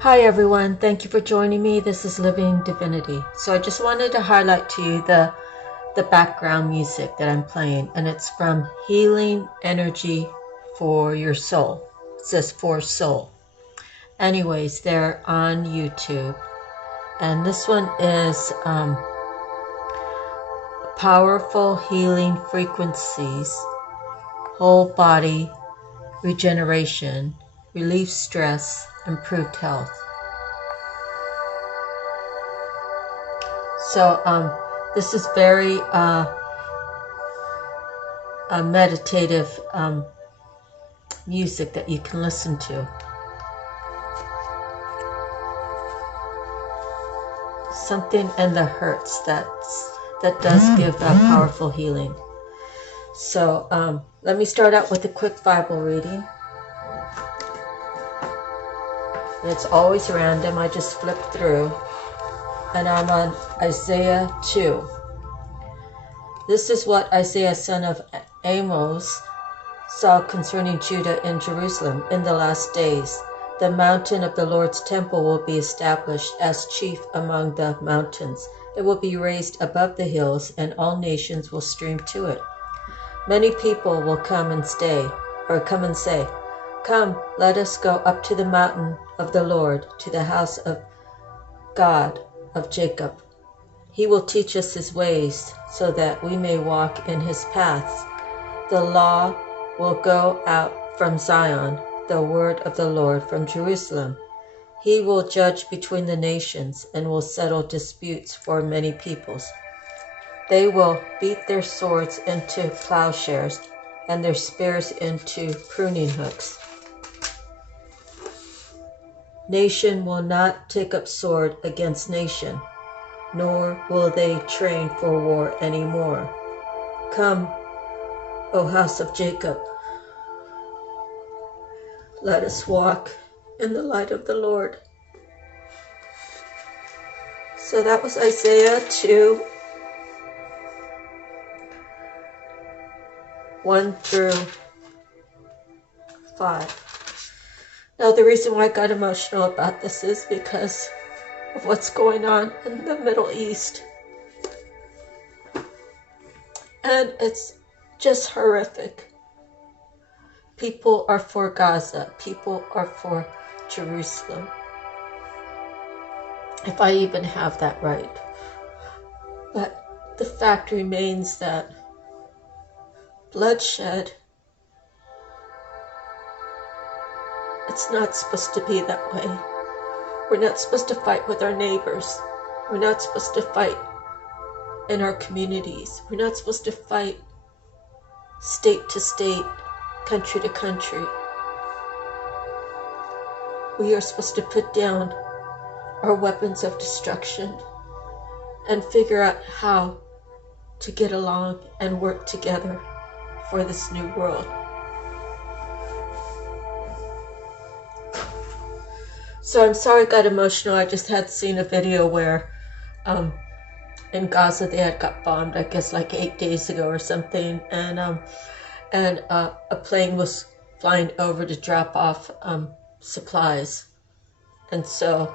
Hi everyone, thank you for joining me. This is Living Divinity. So I just wanted to highlight to you the background music that I'm playing, and it's from Healing Energy for Your Soul. It says for soul. Anyways, they're on YouTube. And this one is Powerful Healing Frequencies, Whole Body Regeneration, Relief Stress, Improved Health. So this is very a meditative music that you can listen to. Something in the hertz that does give a powerful healing. So let me start out with a quick Bible reading. And it's always random. I just flip through. And I'm on Isaiah 2. This is what Isaiah, son of Amos, saw concerning Judah and Jerusalem in the last days. The mountain of the Lord's temple will be established as chief among the mountains. It will be raised above the hills, and all nations will stream to it. Many people will come and say, "Come, let us go up to the mountain of the Lord, to the house of God of Jacob. He will teach us his ways, so that we may walk in his paths. The law will go out from Zion, the word of the Lord from Jerusalem. He will judge between the nations and will settle disputes for many peoples. They will beat their swords into plowshares and their spears into pruning hooks. Nation will not take up sword against nation, nor will they train for war anymore. Come, O house of Jacob, let us walk in the light of the Lord." So that was Isaiah 2, 1 through 5. Now, the reason why I got emotional about this is because of what's going on in the Middle East. And it's just horrific. People are for Gaza. People are for Jerusalem. If I even have that right. But the fact remains that bloodshed, it's not supposed to be that way. We're not supposed to fight with our neighbors. We're not supposed to fight in our communities. We're not supposed to fight state to state, country to country. We are supposed to put down our weapons of destruction and figure out how to get along and work together for this new world. So I'm sorry I got emotional. I just had seen a video where in Gaza they had got bombed, I guess like 8 days ago or something, and a plane was flying over to drop off supplies. And so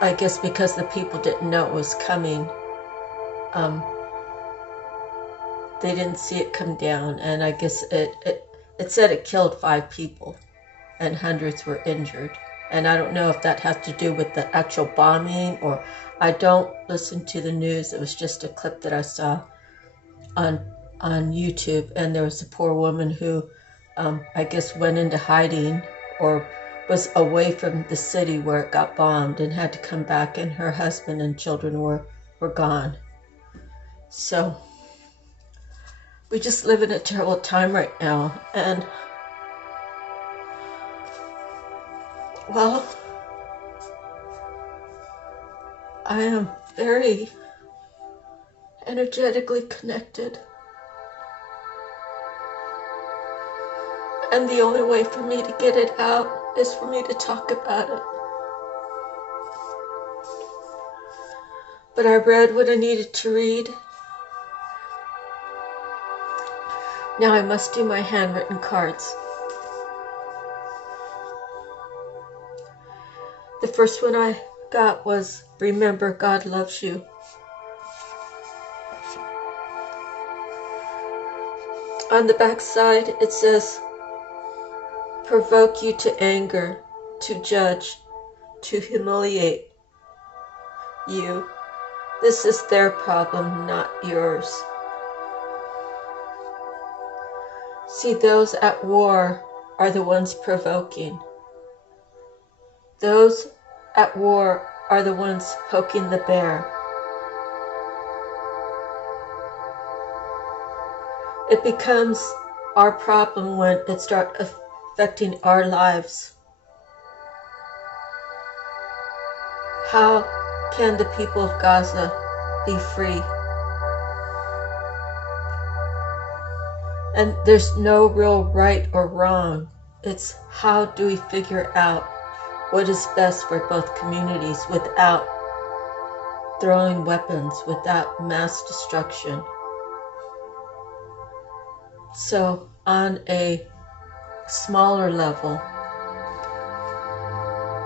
I guess because the people didn't know it was coming, they didn't see it come down, and I guess it said it killed 5 people and hundreds were injured. And I don't know if that has to do with the actual bombing, or I don't listen to the news. It was just a clip that I saw on YouTube, and there was a poor woman who I guess went into hiding or was away from the city where it got bombed and had to come back, and her husband and children were gone. So we just live in a terrible time right now, and well, I am very energetically connected. And the only way for me to get it out is for me to talk about it. But I read what I needed to read. Now I must do my handwritten cards. The first one I got was Remember God Loves You. On the back side it says, provoke you to anger, to judge, to humiliate you. This is their problem, not yours. See, those at war are the ones provoking. Those at war are the ones poking the bear. It becomes our problem when it starts affecting our lives. How can the people of Gaza be free? And there's no real right or wrong. It's how do we figure out what is best for both communities without throwing weapons, without mass destruction. So on a smaller level,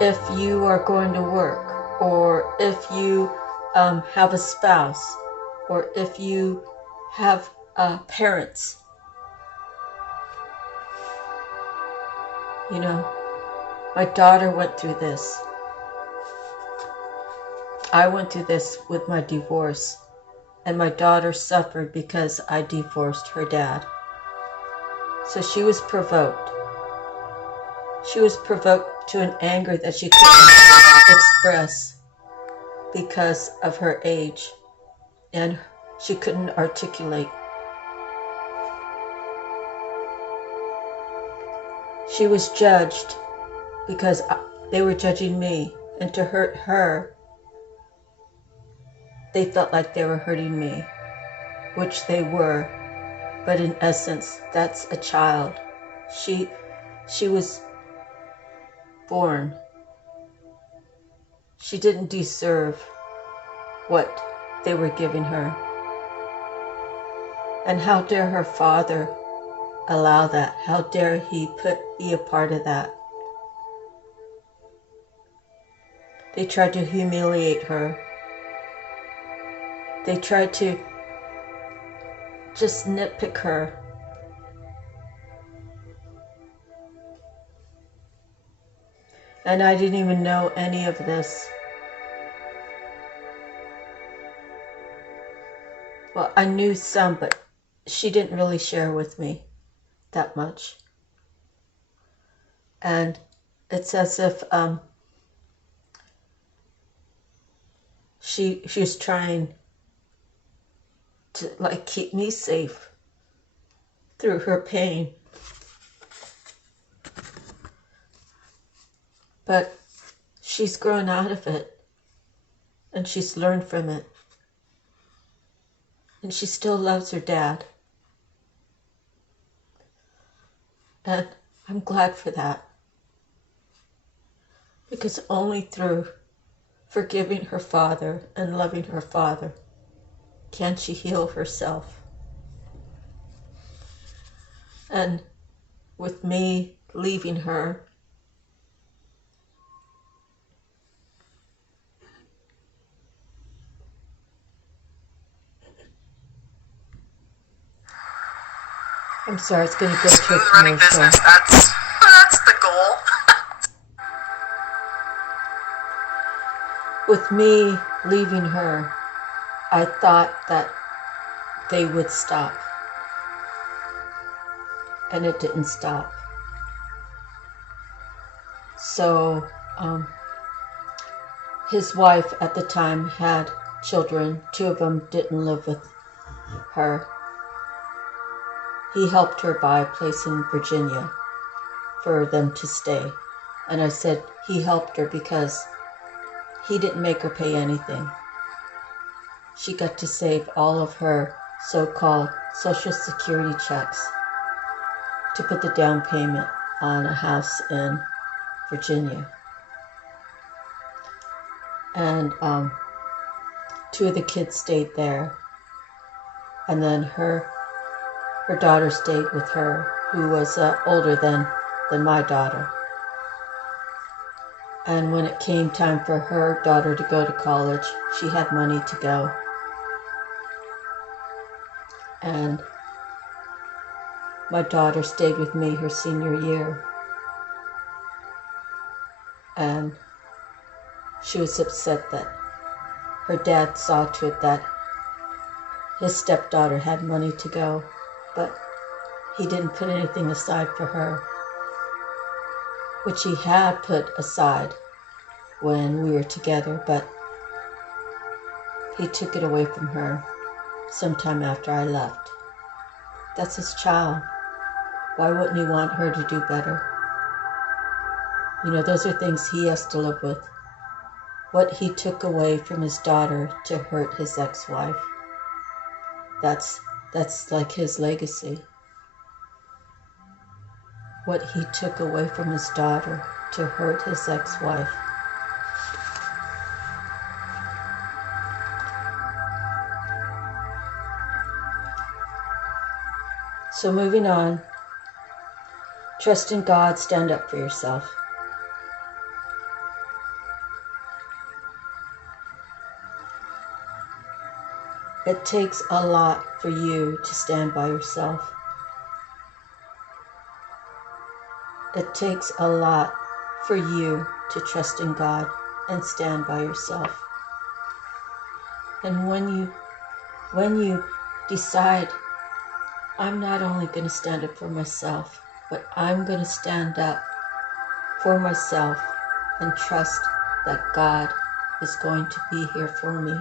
if you are going to work, or if you have a spouse, or if you have parents, you know, my daughter went through this. I went through this with my divorce, and my daughter suffered because I divorced her dad. So she was provoked. She was provoked to an anger that she couldn't express because of her age, and she couldn't articulate. She was judged because they were judging me, and to hurt her, they felt like they were hurting me, which they were. But in essence, that's a child. She was born. She didn't deserve what they were giving her. And how dare her father allow that? How dare he be a part of that? They tried to humiliate her. They tried to just nitpick her. And I didn't even know any of this. Well, I knew some, but she didn't really share with me that much. And it's as if she was trying to like keep me safe through her pain. But she's grown out of it, and she's learned from it. And she still loves her dad. And I'm glad for that. Because only through forgiving her father and loving her father can she heal herself. And with me leaving her, I'm sorry, it's going to go to a Smooth running commercial. business. That's the goal. With me leaving her, I thought that they would stop. And it didn't stop. So his wife at the time had children. 2 of them didn't live with her. He helped her buy a place in Virginia for them to stay. And I said he helped her because he didn't make her pay anything. She got to save all of her so-called Social Security checks to put the down payment on a house in Virginia. And 2 of the kids stayed there. And then her daughter stayed with her, who was older than my daughter. And when it came time for her daughter to go to college, she had money to go. And my daughter stayed with me her senior year. And she was upset that her dad saw to it that his stepdaughter had money to go, but he didn't put anything aside for her, which he had put aside when we were together, but he took it away from her sometime after I left. That's his child. Why wouldn't he want her to do better? You know, those are things he has to live with. What he took away from his daughter to hurt his ex-wife. That's like his legacy. What he took away from his daughter to hurt his ex-wife. So moving on, trust in God, stand up for yourself. It takes a lot for you to stand by yourself. It takes a lot for you to trust in God and stand by yourself. And when you decide, I'm not only going to stand up for myself, but I'm going to stand up for myself and trust that God is going to be here for me.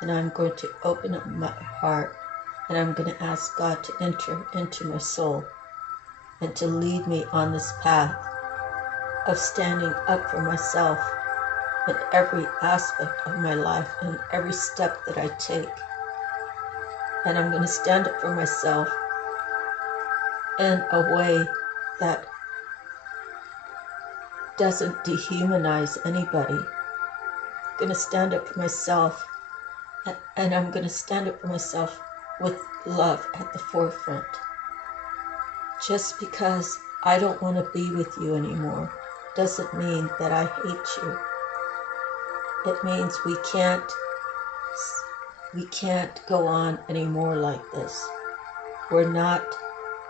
And I'm going to open up my heart and I'm going to ask God to enter into my soul and to lead me on this path of standing up for myself in every aspect of my life and every step that I take. And I'm going to stand up for myself in a way that doesn't dehumanize anybody. I'm going to stand up for myself, and I'm going to stand up for myself with love at the forefront. Just because I don't want to be with you anymore doesn't mean that I hate you. It means we can't go on anymore like this. We're not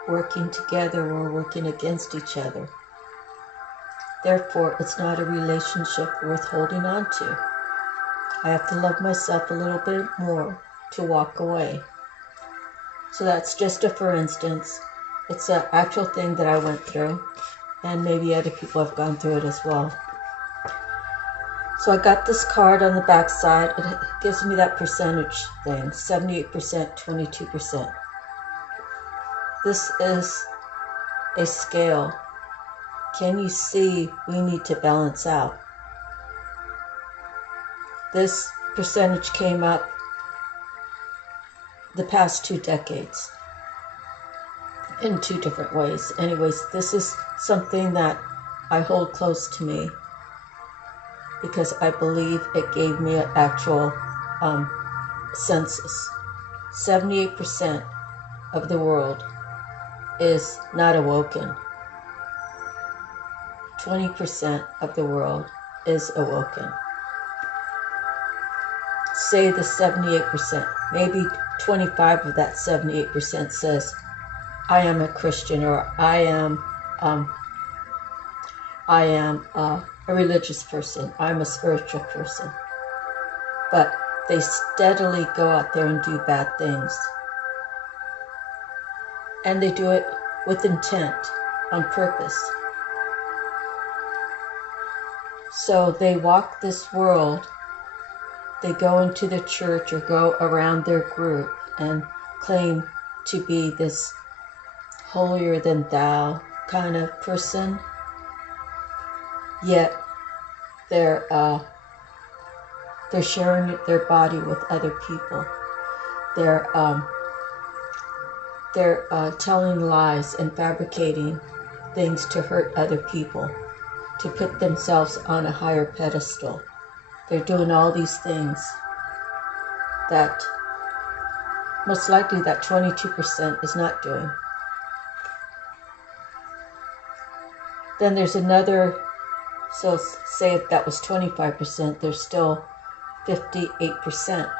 working together, we're working against each other. Therefore, it's not a relationship worth holding on to. I have to love myself a little bit more to walk away. So that's just a for instance. It's an actual thing that I went through, and maybe other people have gone through it as well. So I got this card on the back side. It gives me that percentage thing, 78%, 22%. This is a scale. Can you see we need to balance out? This percentage came up the past 2 decades in 2 different ways. Anyways, this is something that I hold close to me because I believe it gave me an actual census. 78% of the world is not awoken. 20% of the world is awoken. Say the 78%, maybe 25 of that 78% says, I am a Christian, or I am a religious person, I'm a spiritual person. But they steadily go out there and do bad things. And they do it with intent, on purpose. So they walk this world, they go into the church or go around their group and claim to be this holier than thou kind of person, yet they're sharing their body with other people. They're telling lies and fabricating things to hurt other people, to put themselves on a higher pedestal. They're doing all these things that most likely that 22% is not doing. Then there's another So say if that was 25%, there's still 58%.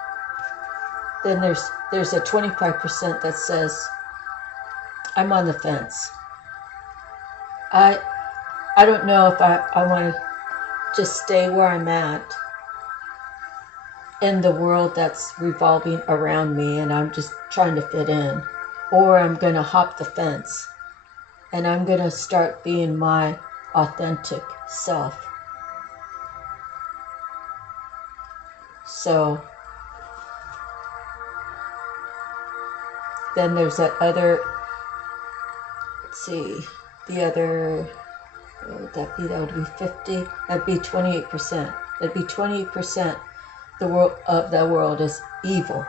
Then there's a 25% that says, I'm on the fence. I don't know if I want to just stay where I'm at in the world that's revolving around me and I'm just trying to fit in, or I'm going to hop the fence and I'm going to start being my authentic self. So then there's that other, let's see, the other, what would that be? That would be 50, that'd be 28%. That'd be 28%. The world is evil.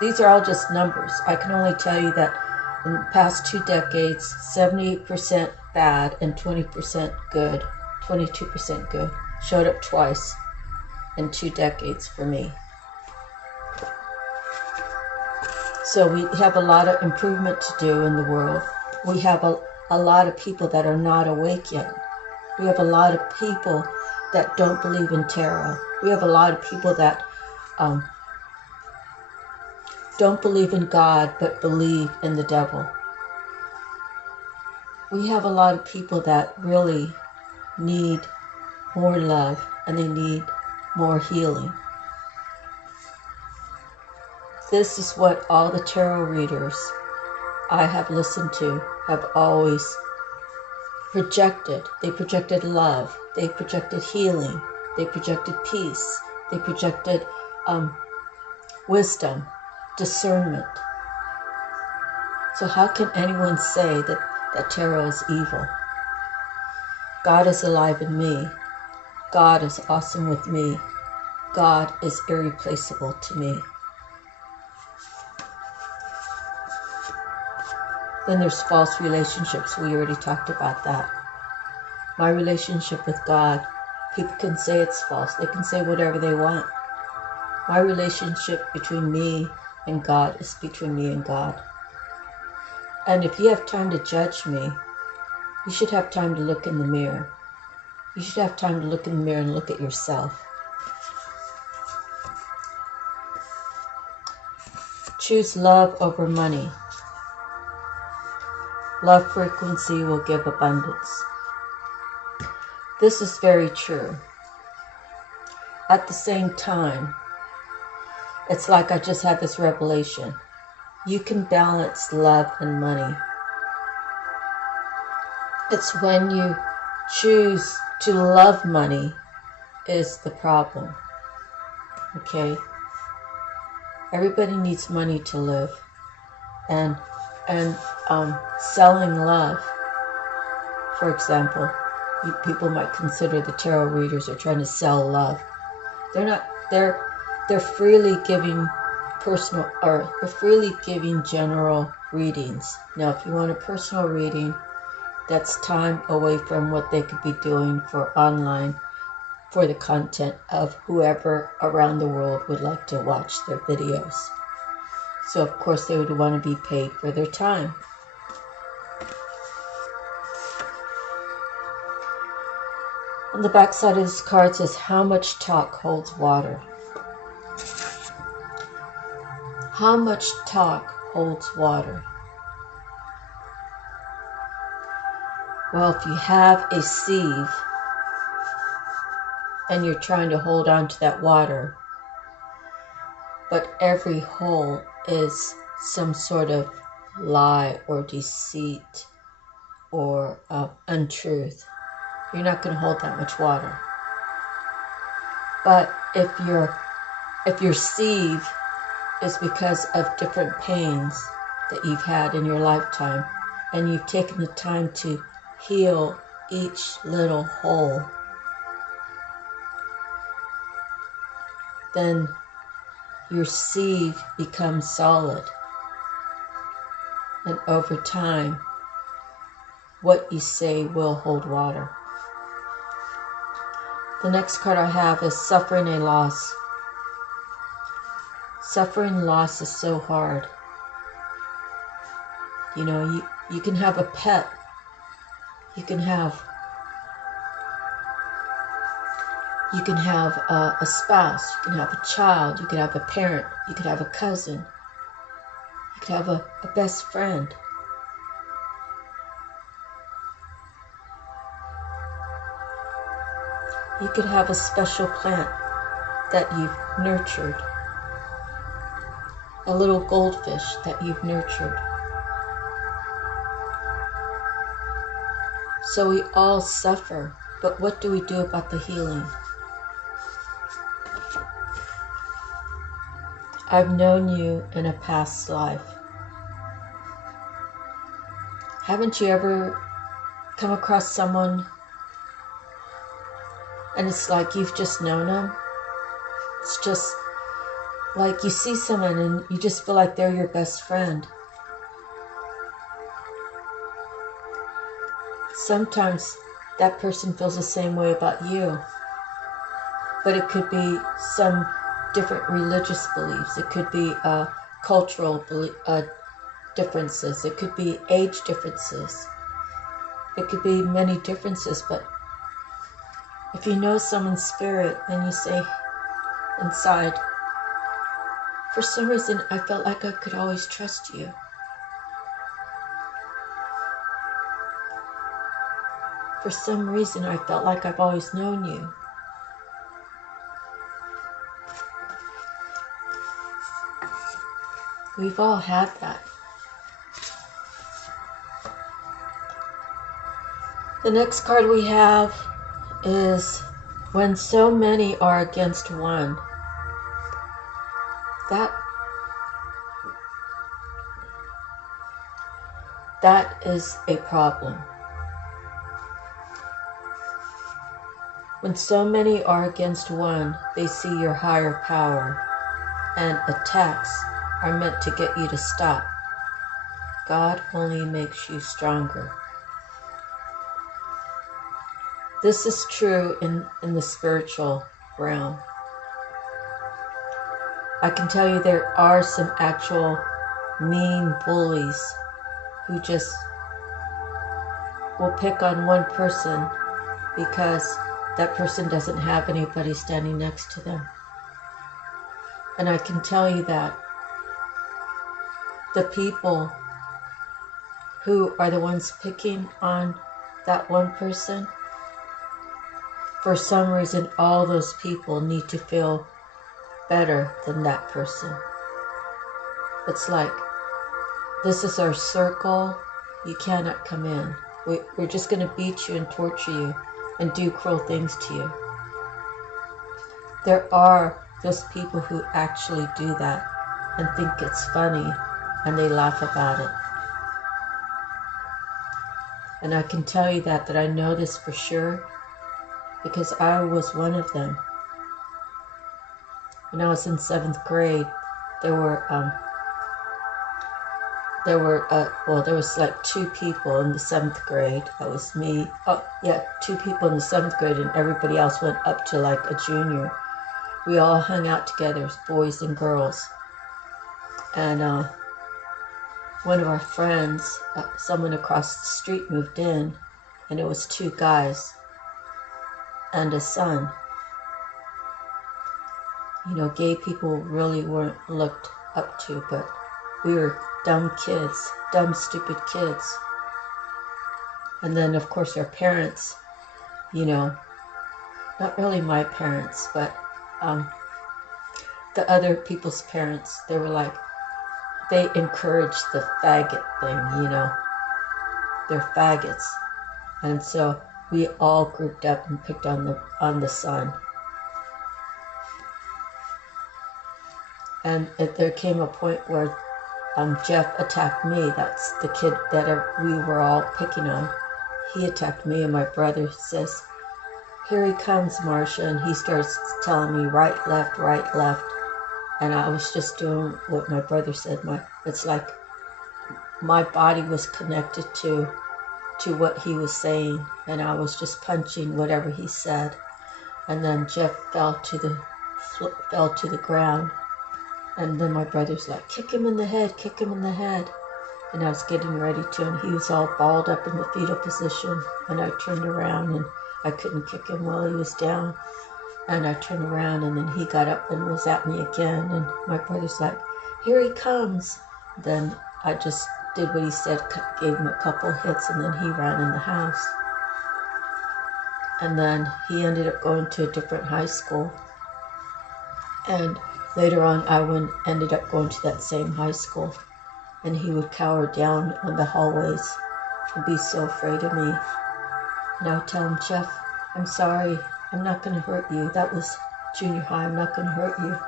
These are all just numbers. I can only tell you that in the past 2 decades, 78% bad and 20% good, 22% good, showed up twice in 2 decades for me. So we have a lot of improvement to do in the world. We have a lot of people that are not awake yet. We have a lot of people that don't believe in tarot. We have a lot of people that don't believe in God but believe in the devil. We have a lot of people that really need more love and they need more healing. This is what all the tarot readers I have listened to have always projected. They projected love. They projected healing. They projected peace. They projected wisdom, discernment. So how can anyone say that tarot is evil? God is alive in me. God is awesome with me. God is irreplaceable to me. Then there's false relationships. We already talked about that. My relationship with God, people can say it's false. They can say whatever they want. My relationship between me and God is between me and God. And if you have time to judge me, you should have time to look in the mirror. You should have time to look in the mirror and look at yourself. Choose love over money. Love frequency will give abundance. This is very true. At the same time, it's like I just had this revelation. You can balance love and money. It's when you choose to love money is the problem. Okay? Everybody needs money to live. And selling love, for example, people might consider the tarot readers are trying to sell love. They're not. They're freely giving personal, or they're freely giving general readings. Now, if you want a personal reading, that's time away from what they could be doing for online, for the content of whoever around the world would like to watch their videos. So, of course, they would want to be paid for their time. On the back side of this card says, how much talk holds water? How much talk holds water? Well, if you have a sieve and you're trying to hold on to that water, but every hole is some sort of lie or deceit or untruth, you're not going to hold that much water. But if your sieve is because of different pains that you've had in your lifetime, and you've taken the time to heal each little hole, then your sieve becomes solid. And over time, what you say will hold water. The next card I have is suffering a loss. Suffering loss is so hard. You know, you can have a pet. You can have You can have a spouse, you can have a child, you can have a parent, you could have a cousin, you could have a best friend. You could have a special plant that you've nurtured, a little goldfish that you've nurtured. So we all suffer, but what do we do about the healing? I've known you in a past life. Haven't you ever come across someone and it's like you've just known them? It's just like you see someone and you just feel like they're your best friend. Sometimes that person feels the same way about you, but it could be some different religious beliefs. It could be cultural differences. It could be age differences. It could be many differences, but if you know someone's spirit and you say inside, for some reason I felt like I could always trust you. For some reason I felt like I've always known you. We've all had that. The next card we have is when so many are against one. That is a problem. When so many are against one, they see your higher power, and attacks are meant to get you to stop. God only makes you stronger. This is true in the spiritual realm. I can tell you there are some actual mean bullies who just will pick on one person because that person doesn't have anybody standing next to them. And I can tell you that the people who are the ones picking on that one person, for some reason, all those people need to feel better than that person. It's like, this is our circle, you cannot come in. We're just going to beat you and torture you and do cruel things to you. There are those people who actually do that and think it's funny and they laugh about it. And I can tell you that I know this for sure because I was one of them. When I was in 7th grade, there was like 2 people in the 7th grade. That was me. 2 people in the 7th grade, and everybody else went up to like a junior. We all hung out together, boys and girls. And one of our friends, someone across the street moved in, and it was 2 guys and a son. You know, gay people really weren't looked up to, but we were dumb kids, dumb, stupid kids. And then, of course, our parents, you know, not really my parents, but the other people's parents, they were like, they encouraged the faggot thing, you know. They're faggots. And so we all grouped up and picked on the son. And there came a point where Jeff attacked me. That's the kid that we were all picking on. He attacked me, and my brother says, "Here he comes, Marcia," and he starts telling me right, left, and I was just doing what my brother said. It's like my body was connected to what he was saying, and I was just punching whatever he said. And then Jeff fell to the ground. And then my brother's like, kick him in the head. And I was getting ready to, and he was all balled up in the fetal position. And I turned around and I couldn't kick him while he was down. And I turned around, and then he got up and was at me again. And my brother's like, "Here he comes." Then I just did what he said, gave him a couple hits, and then he ran in the house. And then he ended up going to a different high school. And later on, I ended up going to that same high school. And he would cower down on the hallways and be so afraid of me. And I would tell him, "Jeff, I'm sorry. I'm not going to hurt you. That was junior high. I'm not going to hurt you."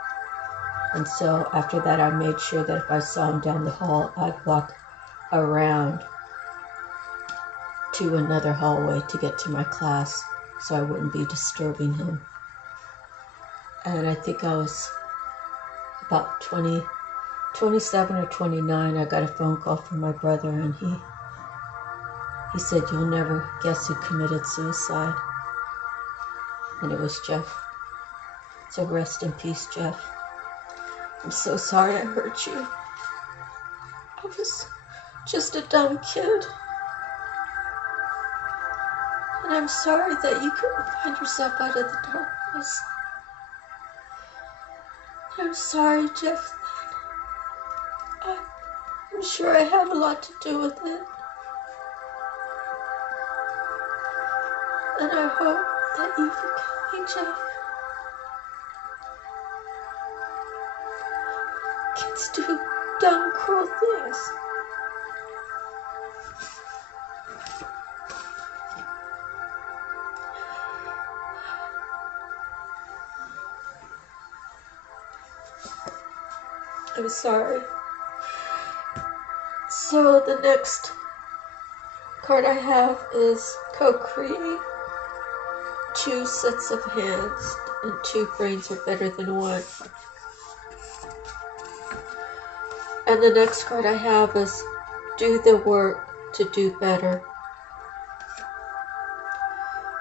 And so after that, I made sure that if I saw him down the hall, I'd walk around to another hallway to get to my class so I wouldn't be disturbing him. And I think I was about 27 or 29. I got a phone call from my brother, and he said, "You'll never guess who committed suicide." And it was Jeff. So rest in peace, Jeff. I'm so sorry I hurt you. I was just a dumb kid. And I'm sorry that you couldn't find yourself out of the darkness. I'm sorry, Jeff. I'm sure I had a lot to do with it. And I hope that you forgive me, Jeff. Kids do dumb, cruel things. I'm sorry. So the next card I have is co-create. 2 sets of hands, and 2 brains are better than 1. And the next card I have is do the work to do better.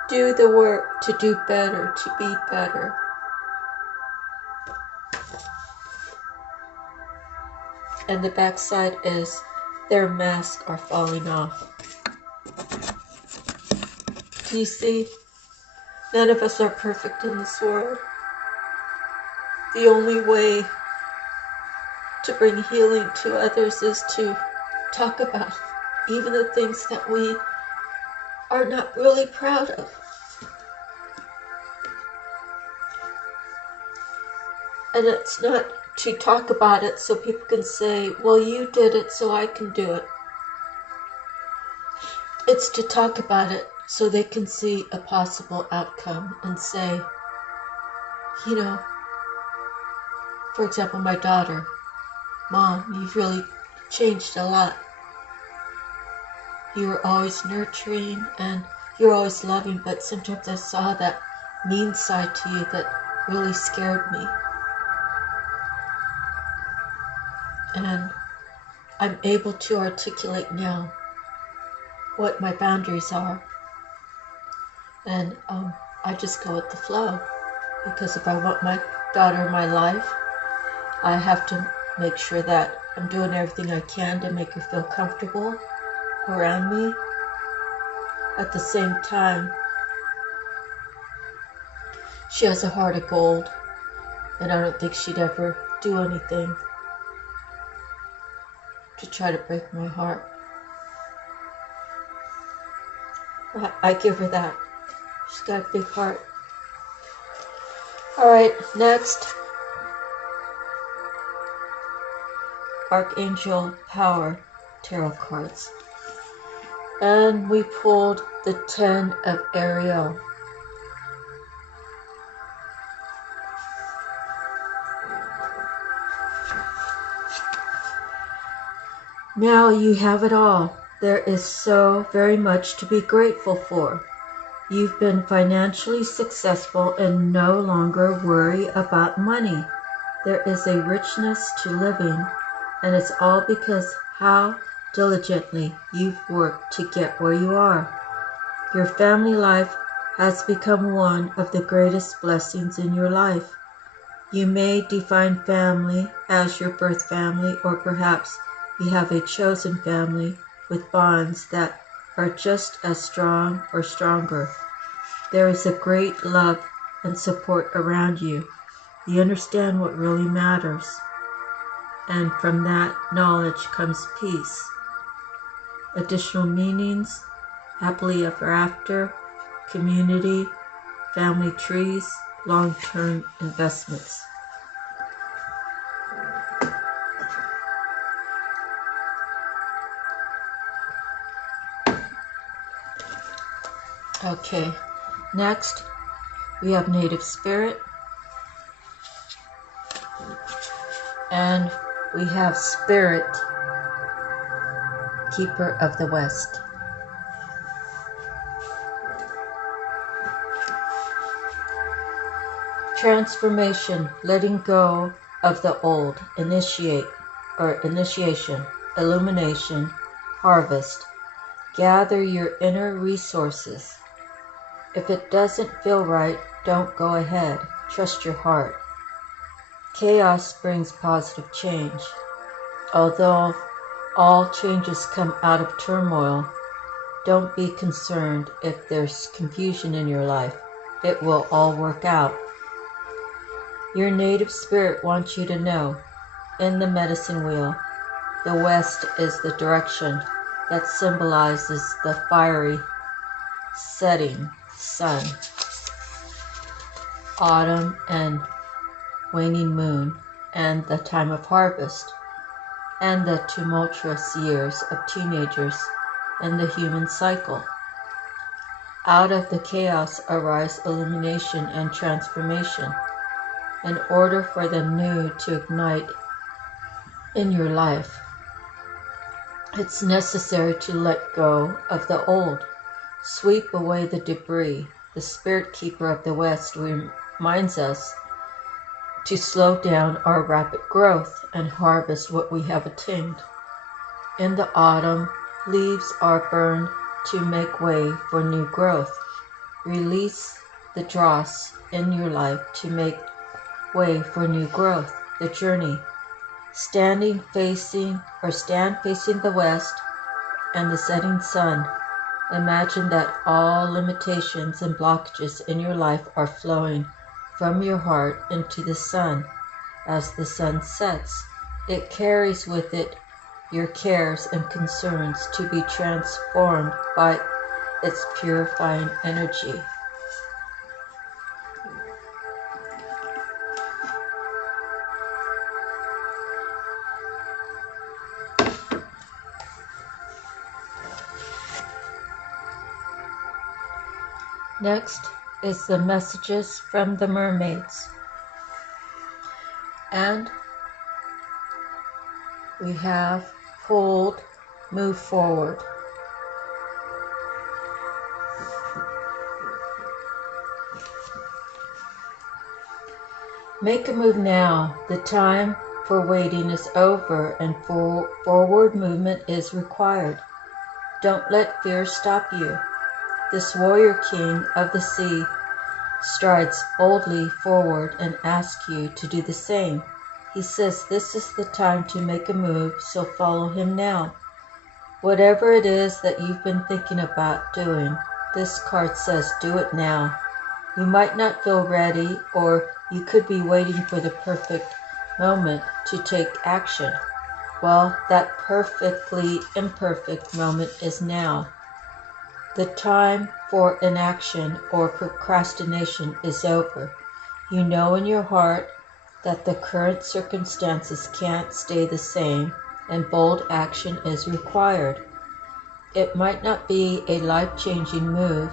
Do the work to do better, to be better. And the back side is their masks are falling off. Do you see? None of us are perfect in this world. The only way to bring healing to others is to talk about even the things that we are not really proud of. And it's not to talk about it so people can say, "Well, you did it, so I can do it." It's to talk about it so they can see a possible outcome and say, you know, for example, my daughter, "Mom, you've really changed a lot. You were always nurturing and you're always loving, but sometimes I saw that mean side to you that really scared me. And I'm able to articulate now what my boundaries are. And I just go with the flow. Because if I want my daughter in my life, I have to make sure that I'm doing everything I can to make her feel comfortable around me. At the same time, she has a heart of gold, and I don't think she'd ever do anything to try to break my heart. I give her that. She's got a big heart. Alright, next. Archangel Power Tarot cards. And we pulled the 10 of Ariel. Now you have it all. There is so very much to be grateful for. You've been financially successful and no longer worry about money. There is a richness to living, and it's all because how diligently you've worked to get where you are. Your family life has become one of the greatest blessings in your life. You may define family as your birth family, or perhaps you have a chosen family with bonds that are just as strong or stronger. There is a great love and support around you. You understand what really matters, and from that knowledge comes peace. Additional meanings: happily ever after, community, family trees, long-term investments. Okay, next we have native spirit, and we have spirit, keeper of the West. Transformation, letting go of the old, initiation, illumination, harvest. Gather your inner resources. If it doesn't feel right, don't go ahead. Trust your heart. Chaos brings positive change. Although all changes come out of turmoil, don't be concerned if there's confusion in your life. It will all work out. Your native spirit wants you to know, in the medicine wheel, the West is the direction that symbolizes the fiery setting sun, autumn and waning moon, and the time of harvest, and the tumultuous years of teenagers in the human cycle. Out of the chaos arise illumination and transformation. In order for the new to ignite in your life, it's necessary to let go of the old. Sweep away the debris. The spirit keeper of the West reminds us to slow down our rapid growth and harvest what we have attained. In the autumn, leaves are burned to make way for new growth. Release the dross in your life to make way for new growth. The journey. Stand facing the west and the setting sun. Imagine that all limitations and blockages in your life are flowing from your heart into the sun. As the sun sets, it carries with it your cares and concerns to be transformed by its purifying energy. Next is the messages from the mermaids. And we have hold, move forward. Make a move now. The time for waiting is over and forward movement is required. Don't let fear stop you. This warrior king of the sea strides boldly forward and asks you to do the same. He says this is the time to make a move, so follow him now. Whatever it is that you've been thinking about doing, this card says do it now. You might not feel ready, or you could be waiting for the perfect moment to take action. Well, that perfectly imperfect moment is now. The time for inaction or procrastination is over. You know in your heart that the current circumstances can't stay the same and bold action is required. It might not be a life-changing move,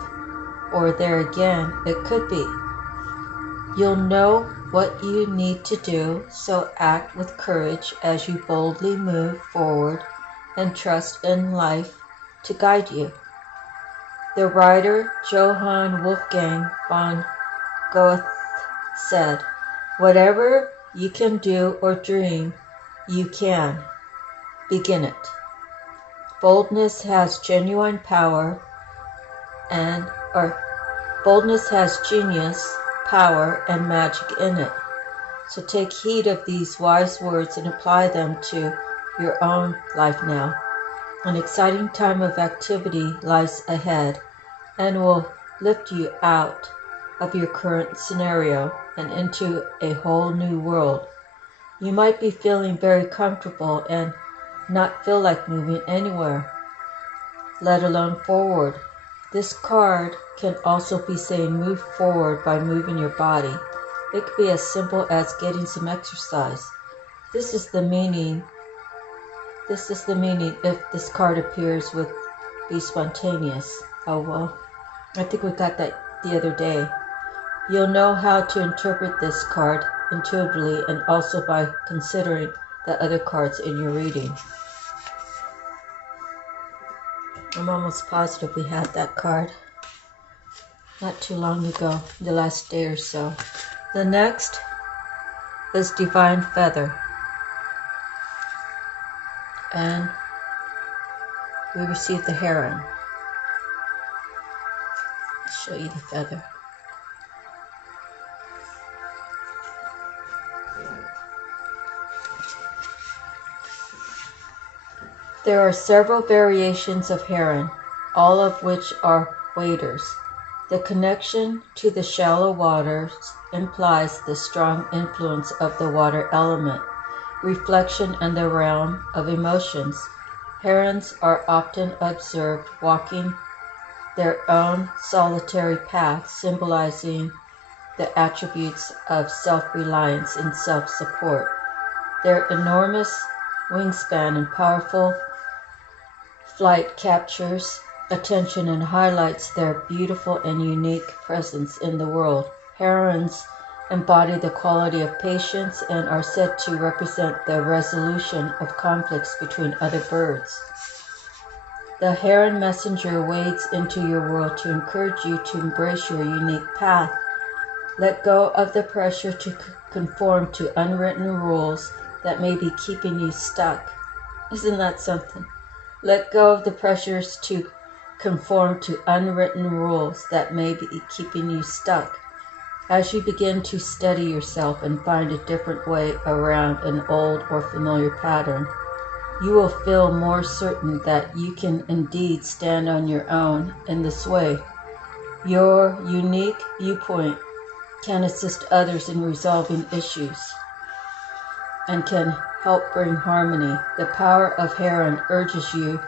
or there again, it could be. You'll know what you need to do, so act with courage as you boldly move forward and trust in life to guide you. The writer Johann Wolfgang von Goethe said, "Whatever you can do or dream, you can. Begin it." Boldness has genuine power boldness has genius, power, and magic in it. So take heed of these wise words and apply them to your own life now. An exciting time of activity lies ahead and will lift you out of your current scenario and into a whole new world. You might be feeling very comfortable and not feel like moving anywhere, let alone forward. This card can also be saying move forward by moving your body. It could be as simple as getting some exercise. This is the meaning if this card appears with be spontaneous. Oh well, I think we got that the other day. You'll know how to interpret this card intuitively and also by considering the other cards in your reading. I'm almost positive we had that card not too long ago, the last day or so. The next is Divine Feather. And we received the heron. I'll show you the feather. There are several variations of heron, all of which are waders. The connection to the shallow waters implies the strong influence of the water element, reflection, and the realm of emotions. Herons are often observed walking their own solitary path, symbolizing the attributes of self-reliance and self-support. Their enormous wingspan and powerful flight captures attention and highlights their beautiful and unique presence in the world. Herons embody the quality of patience and are said to represent the resolution of conflicts between other birds. The heron messenger wades into your world to encourage you to embrace your unique path. Let go of the pressure to conform to unwritten rules that may be keeping you stuck. Isn't that something? Let go of the pressures to conform to unwritten rules that may be keeping you stuck. As you begin to steady yourself and find a different way around an old or familiar pattern, you will feel more certain that you can indeed stand on your own in this way. Your unique viewpoint can assist others in resolving issues and can help bring harmony. The power of heron urges you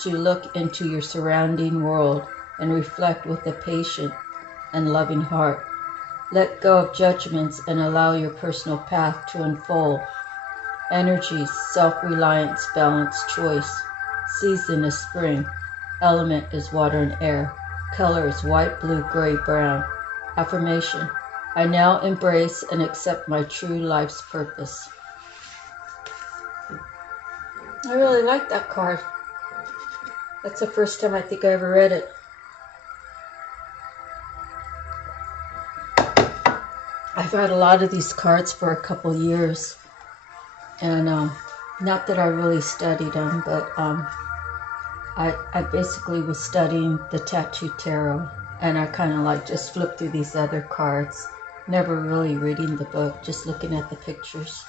to look into your surrounding world and reflect with a patient and loving heart. Let go of judgments and allow your personal path to unfold. Energies, self-reliance, balance, choice. Season is spring. Element is water and air. Color is white, blue, gray, brown. Affirmation: I now embrace and accept my true life's purpose. I really like that card. That's the first time I think I ever read it. I've had a lot of these cards for a couple years, and not that I really studied them, but I basically was studying the Tattoo Tarot, and I kind of like just flipped through these other cards, never really reading the book, just looking at the pictures.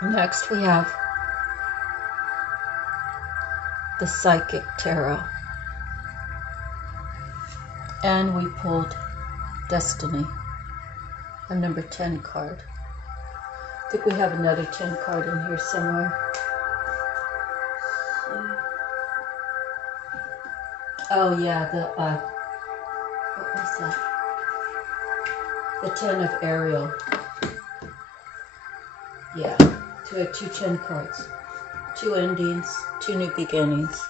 Next we have the Psychic Tarot, and we pulled Destiny, a number 10 card. I think we have another 10 card in here somewhere. Oh yeah, what was that? The 10 of Ariel. Yeah, so we have 2 10 cards. 2 endings, 2 new beginnings.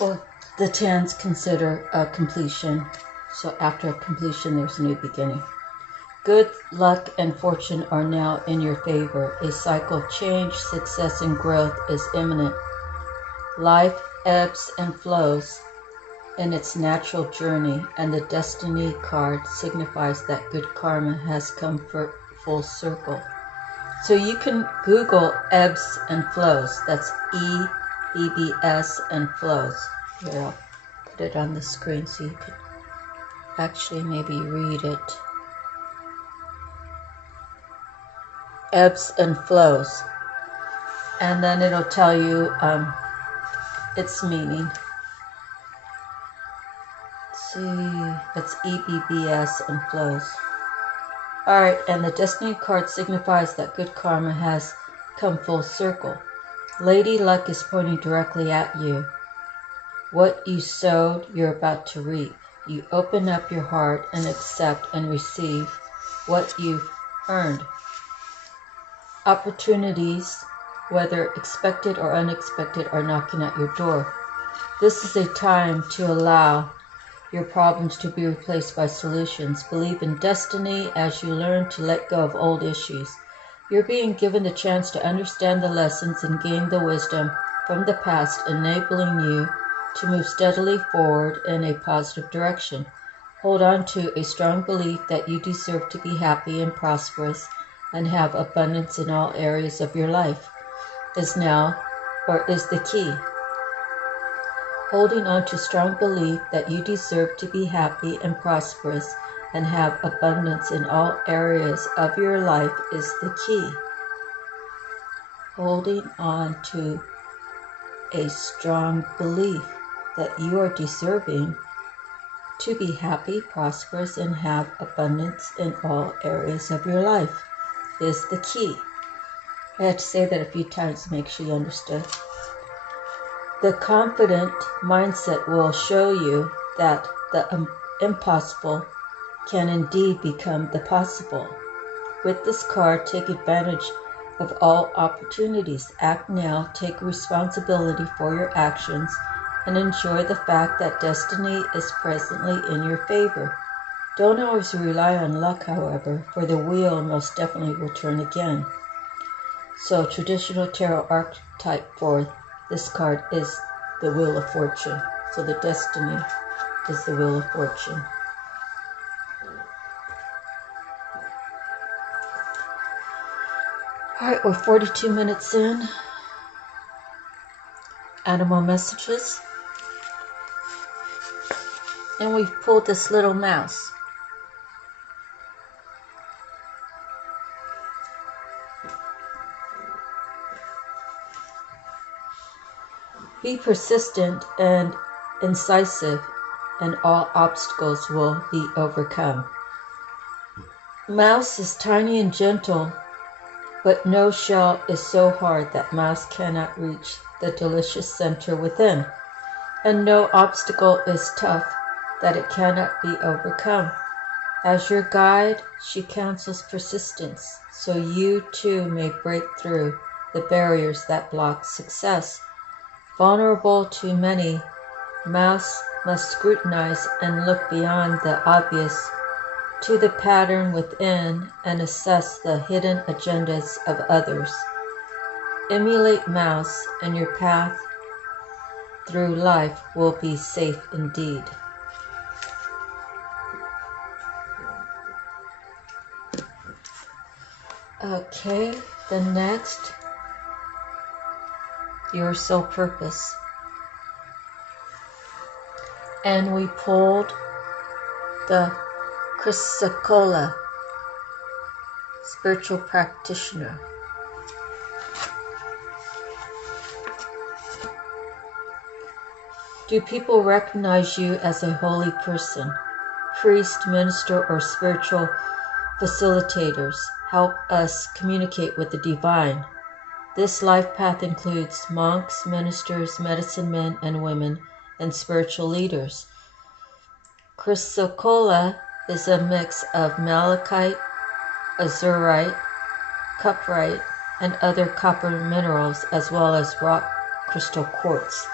Well, the 10s consider a completion, so after a completion there's a new beginning. Good luck and fortune are now in your favor. A cycle of change, success, and growth is imminent. Life ebbs and flows in its natural journey, and the Destiny card signifies that good karma has come full circle. So you can Google ebbs and flows. That's EBBS and flows. Here, I'll put it on the screen so you can actually maybe read it. Ebbs and flows. And then it'll tell you its meaning. see, it's EBBS and flows. Alright, and the Destiny card signifies that good karma has come full circle. Lady Luck is pointing directly at you. What you sowed, you're about to reap. You open up your heart and accept and receive what you've earned. Opportunities, whether expected or unexpected, are knocking at your door. This is a time to allow your problems to be replaced by solutions. Believe in destiny as you learn to let go of old issues. You're being given the chance to understand the lessons and gain the wisdom from the past, enabling you to move steadily forward in a positive direction. Hold on to a strong belief that you deserve to be happy and prosperous and have abundance in all areas of your life is the key. Holding on to strong belief that you deserve to be happy and prosperous and have abundance in all areas of your life is the key. Holding on to a strong belief that you are deserving to be happy, prosperous, and have abundance in all areas of your life is the key. I had to say that a few times to make sure you understood. The confident mindset will show you that the impossible can indeed become the possible. With this card, take advantage of all opportunities. Act now, take responsibility for your actions, and enjoy the fact that destiny is presently in your favor. Don't always rely on luck, however, for the wheel most definitely will turn again. So, traditional tarot archetype for this card is the Wheel of Fortune. So the destiny is the Wheel of Fortune. Alright, we're 42 minutes in. Animal messages. And we've pulled this little mouse. Be persistent and incisive, and all obstacles will be overcome. Mouse is tiny and gentle, but no shell is so hard that mouse cannot reach the delicious center within, and no obstacle is tough that it cannot be overcome. As your guide, she counsels persistence, so you too may break through the barriers that block success. Vulnerable to many, mouse must scrutinize and look beyond the obvious to the pattern within and assess the hidden agendas of others. Emulate mouse, and your path through life will be safe indeed. Okay, the next, your soul purpose. And we pulled the Chrysocolla, spiritual practitioner. Do people recognize you as a holy person? Priest, minister, or spiritual facilitators help us communicate with the divine. This life path includes monks, ministers, medicine men and women, and spiritual leaders. Chrysocolla is a mix of malachite, azurite, cuprite, and other copper minerals, as well as rock crystal quartz.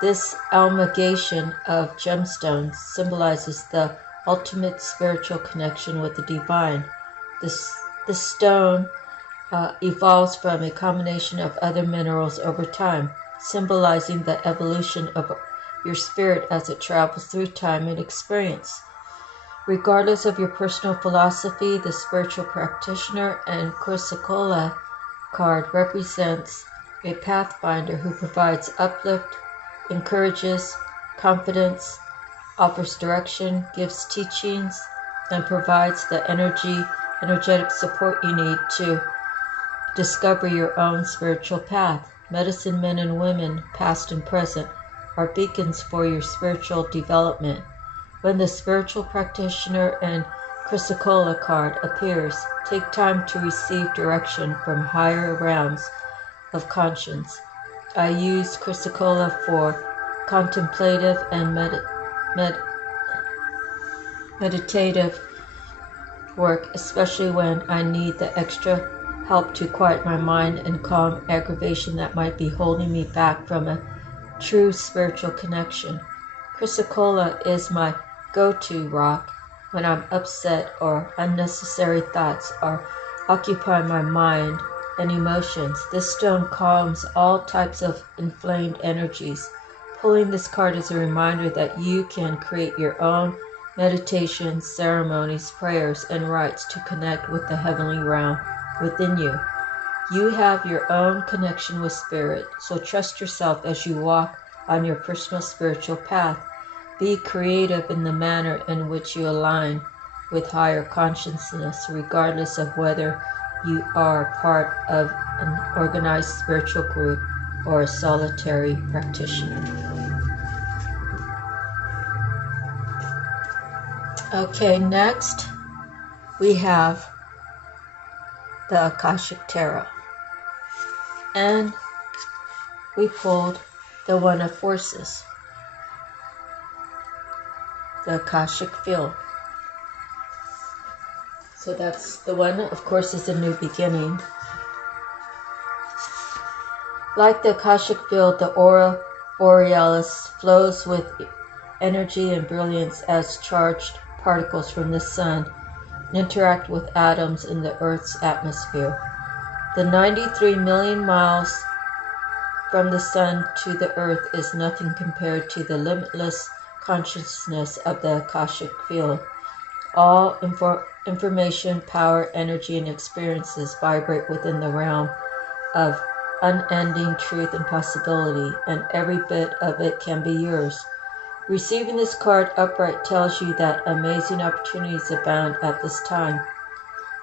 This amalgamation of gemstones symbolizes the ultimate spiritual connection with the divine. The stone evolves from a combination of other minerals over time, symbolizing the evolution of your spirit as it travels through time and experience. Regardless of your personal philosophy, the spiritual practitioner and Chrysocolla card represents a pathfinder who provides uplift, encourages confidence, offers direction, gives teachings, and provides the energetic support you need to discover your own spiritual path. Medicine men and women, past and present, are beacons for your spiritual development. When the spiritual practitioner and Chrysocolla card appears, take time to receive direction from higher realms of conscience. I use Chrysocolla for contemplative and meditative work, especially when I need the extra help to quiet my mind and calm aggravation that might be holding me back from a true spiritual connection. Chrysocolla is my go-to rock when I'm upset or unnecessary thoughts are occupying my mind and emotions. This stone calms all types of inflamed energies. Pulling this card is a reminder that you can create your own meditations, ceremonies, prayers, and rites to connect with the heavenly realm within you. You have your own connection with spirit, so trust yourself as you walk on your personal spiritual path. Be creative in the manner in which you align with higher consciousness, regardless of whether you are part of an organized spiritual group or a solitary practitioner. Okay, next we have the Akashic Tarot. And we pulled the One of Forces, the Akashic Field. So that's the one, of course, is a new beginning. Like the Akashic Field, the aura borealis flows with energy and brilliance as charged particles from the sun interact with atoms in the Earth's atmosphere. The 93 million miles from the sun to the Earth is nothing compared to the limitless consciousness of the Akashic Field. All information, power, energy, and experiences vibrate within the realm of unending truth and possibility, and every bit of it can be yours. Receiving this card upright tells you that amazing opportunities abound at this time.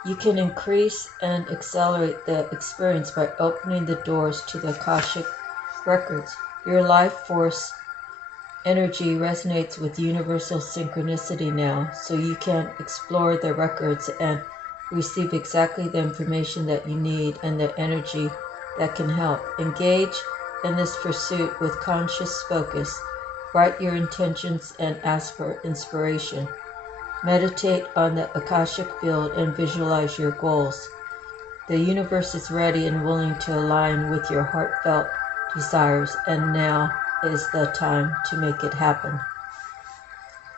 You can increase and accelerate the experience by opening the doors to the Akashic records. Your life force energy resonates with universal synchronicity now, so you can explore the records and receive exactly the information that you need and the energy that can help. Engage in this pursuit with conscious focus. Write your intentions and ask for inspiration. Meditate on the Akashic Field and visualize your goals. The universe is ready and willing to align with your heartfelt desires, and now is the time to make it happen.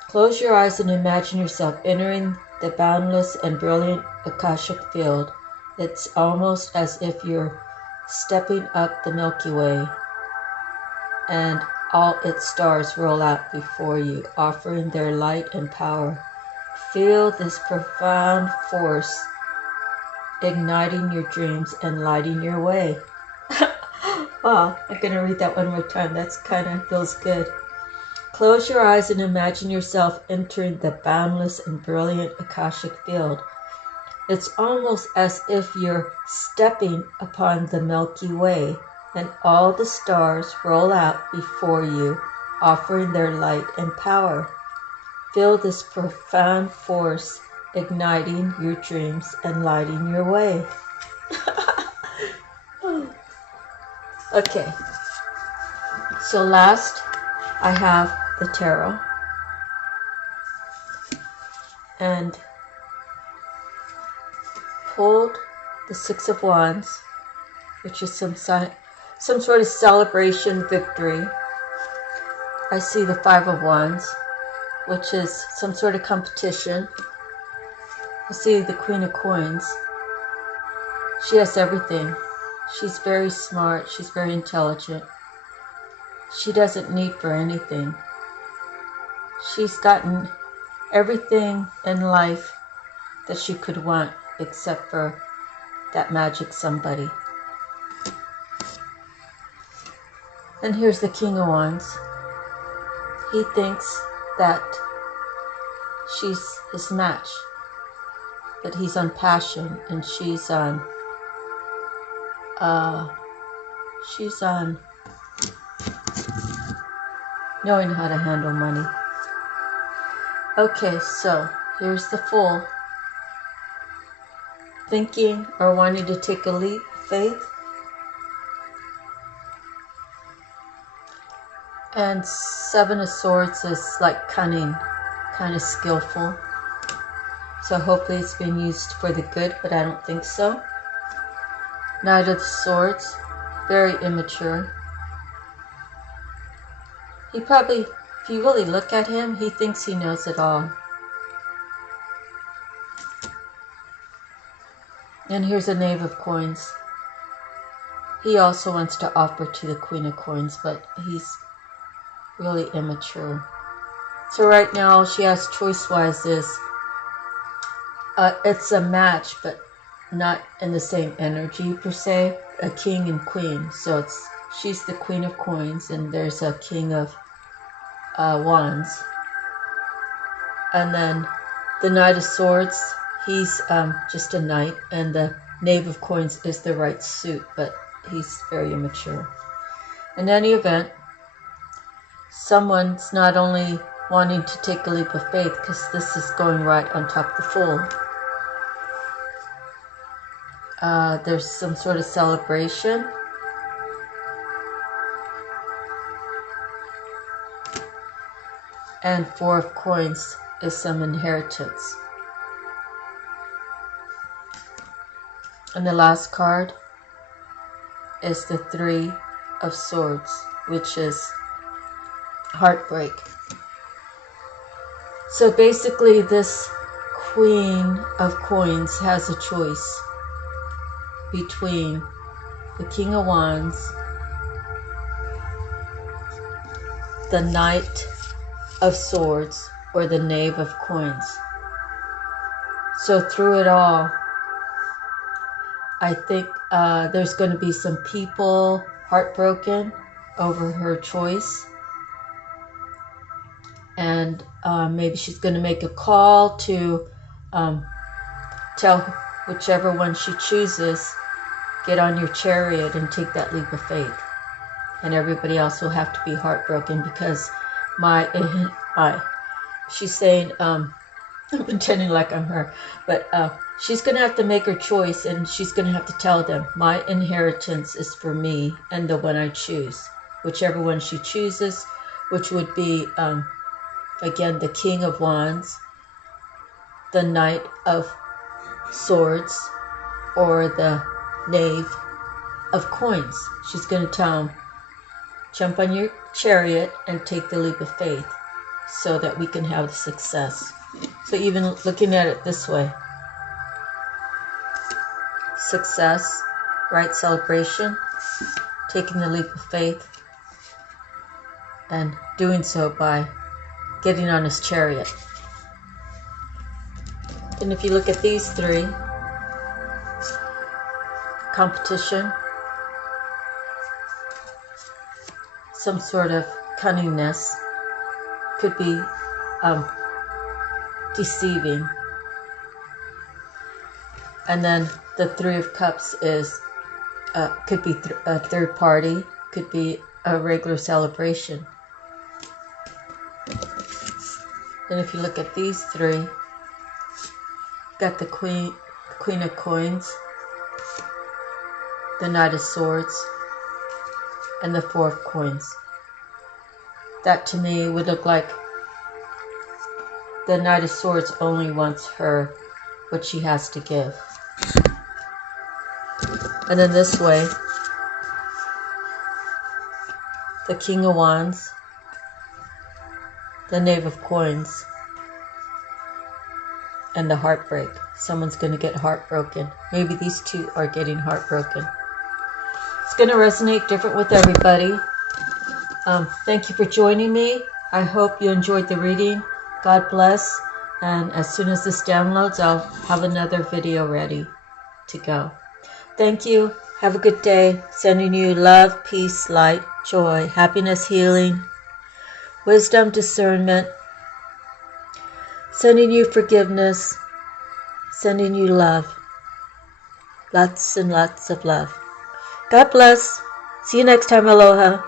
Close your eyes and imagine yourself entering the boundless and brilliant Akashic Field. It's almost as if you're stepping up the Milky Way, and all its stars roll out before you, offering their light and power. Feel this profound force igniting your dreams and lighting your way. Wow, I'm going to read that one more time. That's kind of feels good. Close your eyes and imagine yourself entering the boundless and brilliant Akashic Field. It's almost as if you're stepping upon the Milky Way, and all the stars roll out before you, offering their light and power. Feel this profound force igniting your dreams and lighting your way. Okay, so last I have the tarot, and pulled the Six of Wands, which is some sort of celebration, victory. I see the Five of Wands, which is some sort of competition. I see the Queen of Coins. She has everything. She's very smart. She's very intelligent. She doesn't need for anything. She's gotten everything in life that she could want except for that magic somebody. And here's the King of Wands. He thinks that she's his match, but he's on passion and she's on knowing how to handle money. Okay, so here's the Fool. Thinking or wanting to take a leap of faith. And Seven of Swords is like cunning, kind of skillful. So hopefully it's being used for the good, but I don't think so. Knight of Swords, very immature. He probably, if you really look at him, he thinks he knows it all. And here's a Knave of Coins. He also wants to offer to the Queen of Coins, but he's really immature. So right now, all she has choice-wise is, it's a match, but not in the same energy per se, a king and queen. So she's the Queen of Coins, and there's a King of Wands. And then the Knight of Swords, he's just a knight, and the Knave of Coins is the right suit, but he's very immature. In any event, someone's not only wanting to take a leap of faith, because this is going right on top of the Fool. There's some sort of celebration. And Four of Coins is some inheritance. And the last card is the Three of Swords, which is heartbreak. So basically this Queen of Coins has a choice between the King of Wands, the Knight of Swords, or the Knave of Coins. So through it all, I think there's going to be some people heartbroken over her choice. And maybe she's going to make a call to tell whichever one she chooses, get on your chariot and take that leap of faith. And everybody else will have to be heartbroken because she's saying, I'm pretending like I'm her, but she's going to have to make her choice, and she's going to have to tell them, my inheritance is for me and the one I choose. Whichever one she chooses, which would be, again, the King of Wands, the Knight of Swords, or the Knave of Coins. She's going to tell him, jump on your chariot and take the leap of faith so that we can have success. So even looking at it this way, success, right, celebration, taking the leap of faith, and doing so by getting on his chariot. And if you look at these three, competition, some sort of cunningness, could be deceiving. And then the Three of Cups is could be a third party, could be a regular celebration. And if you look at these three, got the Queen of Coins, the Knight of Swords, and the Four of Coins. That to me would look like the Knight of Swords only wants her what she has to give. And then this way, the King of Wands, the Knave of Coins, and the heartbreak. Someone's going to get heartbroken. Maybe these two are getting heartbroken. It's going to resonate different with everybody. Thank you for joining me. I hope you enjoyed the reading. God bless. And as soon as this downloads, I'll have another video ready to go. Thank you. Have a good day. Sending you love, peace, light, joy, happiness, healing, wisdom, discernment. Sending you forgiveness. Sending you love. Lots and lots of love. God bless. See you next time. Aloha.